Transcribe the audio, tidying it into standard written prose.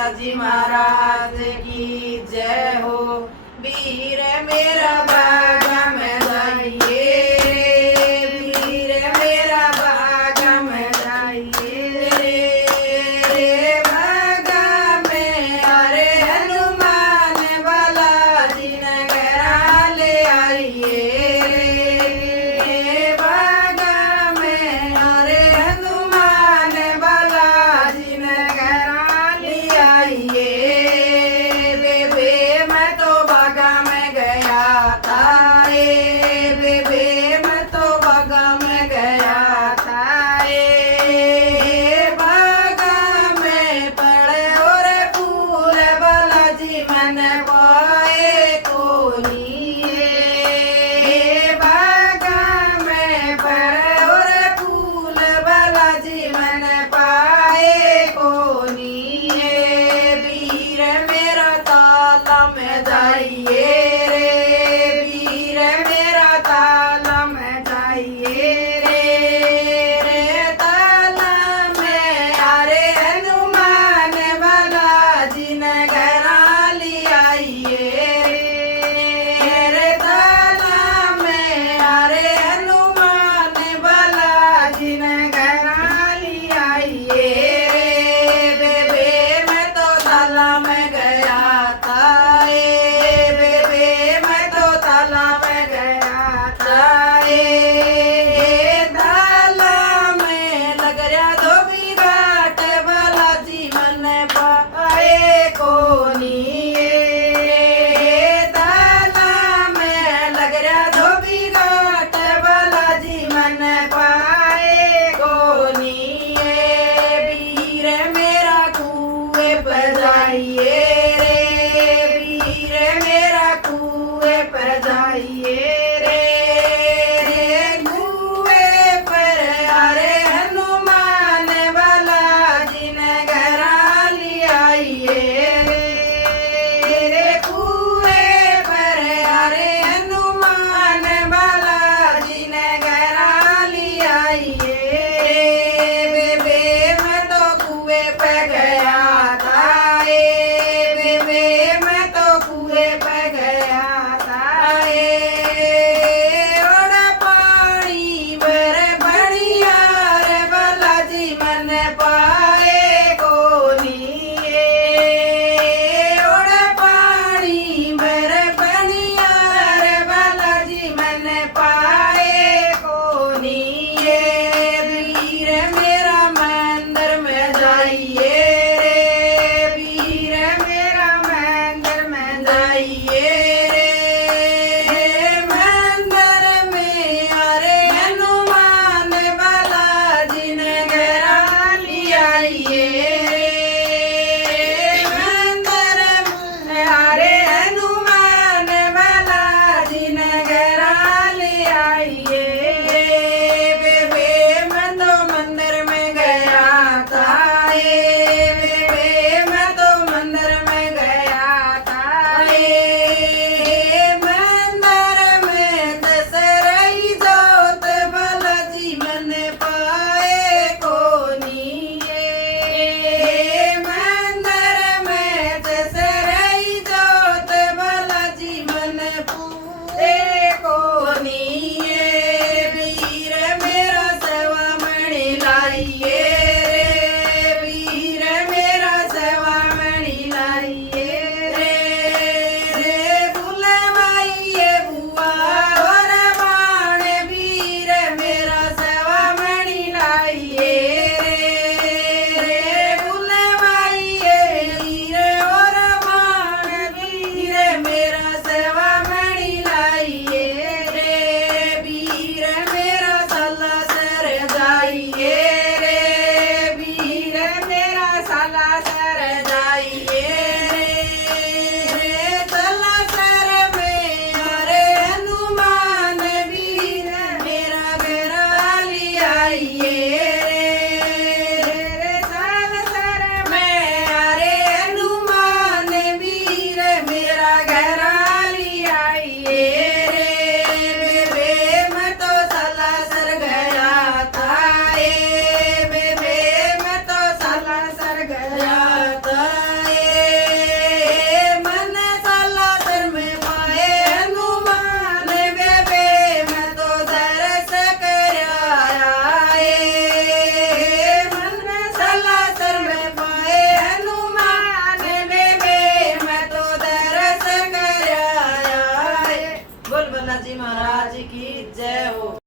बालाजी महाराज की जय हो। वीर मेरा बागा में जाइए, वीर मेरा बागा में जाइए रे बागा में। अरे हनुमान बालाजी नगरा ले आइए रे बागा में। अरे हनुमान बालाजी नगरा ले आइए। बेबे मैं तो बागा में गया था, बेबे मैं तो बागा में गया था। बागा में पड़े और फूल बालाजी मैंने पाए कोनी। बागा में पड़े और फूल बालाजी मैंने पाए कोनी। वीर मेरा ताला में जाइए रे, वीर मेरा ताला में जाइए रे ताला में। अरे हनुमान बालाजी नगरा ले आइए रे ताला में। अरे हनुमान बालाजी नगरा ले आइए। बेबे मैं तो ताला में गया था, बेबे मैं तो ताला में गया था। ताला में लग रहा धोबी घाट बालाजी मन पाए कोनी। ताला में लग रहा धोबी घाट बालाजी मन पाए कोनी। वीर मेरा कुएं पर जाइए